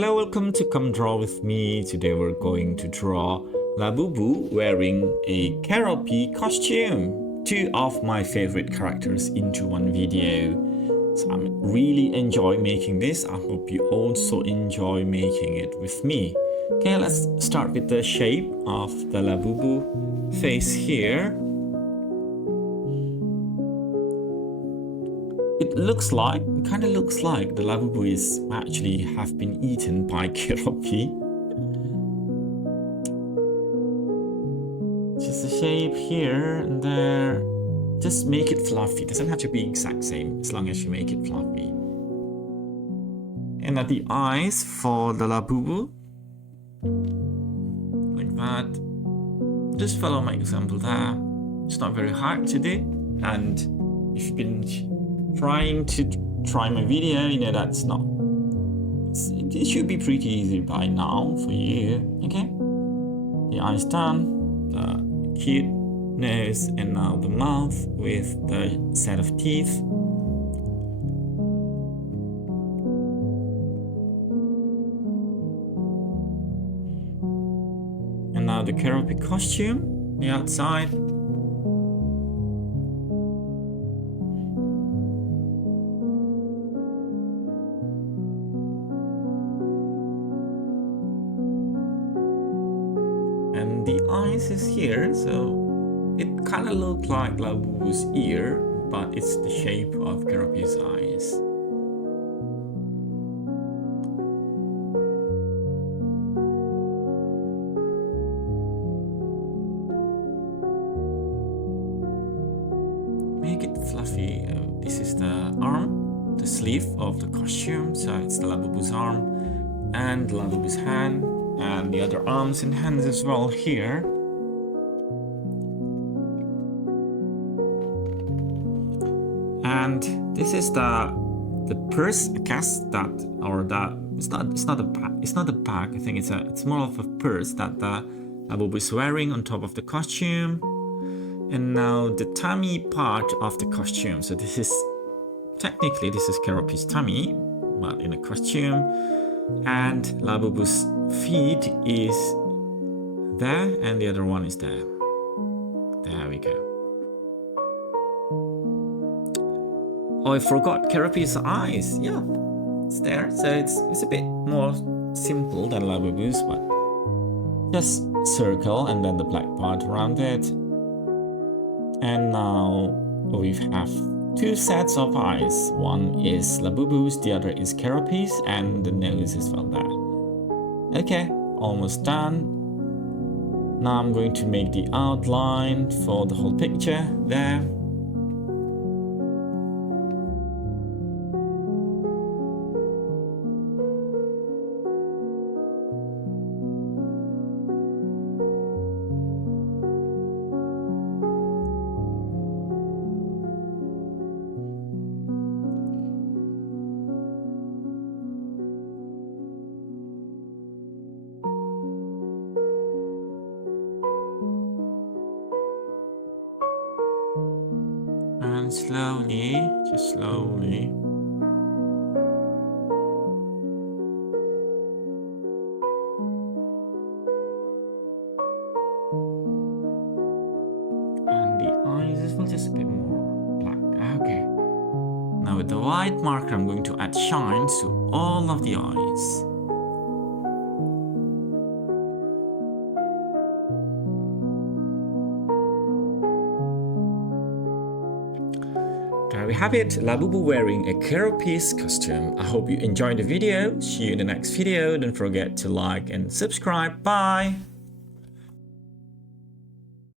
Hello, welcome to Come Draw with me. Today we're going to draw Labubu wearing a Keroppi costume. Two of my favorite characters into one video. So I really enjoy making this. I hope you also enjoy making it with me. Okay, let's start with the shape of the Labubu face here. It kind of looks like the Labubu is actually have been eaten by Keroppi. Just the shape here and there. Just make it fluffy. It doesn't have to be exact same as long as you make it fluffy. And at the eyes for the Labubu, like that. Just follow my example there. It's not very hard to do, and if you've been try my video, you know that's not. It should be pretty easy by now for you. Okay, the eyes done, the cute nose, and now the mouth with the set of teeth. And now the Keroppi costume, the outside. And the eyes is here, so it kind of looks like Labubu's ear, but it's the shape of Keroppi's eyes. Make it fluffy. This is the arm, the sleeve of the costume, so it's the Labubu's arm and Labubu's hand. And the other arms and hands as well here. And this is the purse, I guess, that, or that it's not a bag. I think it's more of a purse that the Labubu is wearing on top of the costume. And now the tummy part of the costume. So this is technically Keroppi's tummy, but in a costume. And Labubu's feet is there, and the other one is there. There we go. Oh, I forgot Keroppi's eyes. Yeah, it's there. So it's a bit more simple than Labubu's, but just circle and then the black part around it. And now we have two sets of eyes. One is Labubu's, the other is Keroppi's, and the nose is well there. Okay, almost done. Now I'm going to make the outline for the whole picture there. And slowly, just slowly. And the eyes as well, just a bit more black. Okay. Now with the white marker, I'm going to add shines to all of the eyes. There we have it, Labubu wearing a Keroppi's costume. I hope you enjoyed the video. See you in the next video. Don't forget to like and subscribe. Bye!